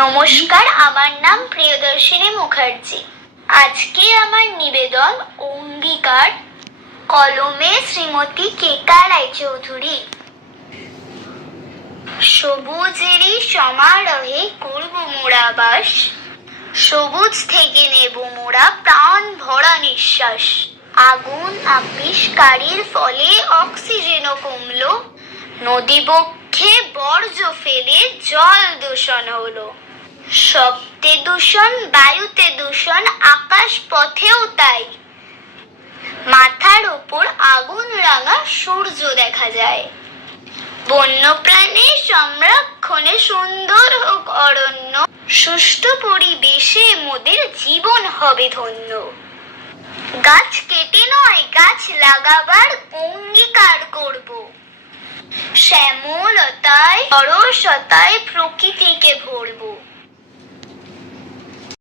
নমস্কার, আমার নাম প্রিয়দর্শিনী মুখার্জি। আজকে আমার নিবেদন অঙ্গীকার কলমে শ্রীমতী কেকা রায়চৌধুরী। সবুজেরই সমারোহে করব মোরা বাস। সবুজ থেকে নেব মোরা প্রাণ ভরা নিঃশ্বাস। আগুন আবিষ্কারীর ফলে অক্সিজেনও কমলো। নদী বক্ষে বর্জ্য ফেলে জল দূষণ হলো। শব্দে দূষণ, বায়ুতে দূষণ, আকাশ পথেও তাই। মাথার ওপর আগুন রাঙা সূর্য দেখা যায়। বন্যপ্রাণীর সংরক্ষণে সুন্দর হোক অরণ্য, সুষ্ঠু পরিবেশে মোদের জীবন হবে ধন্য। গাছ কেটে নয়, গাছ লাগাবার অঙ্গীকার করব। শ্যামলতায় সরসতায় প্রকৃতিকে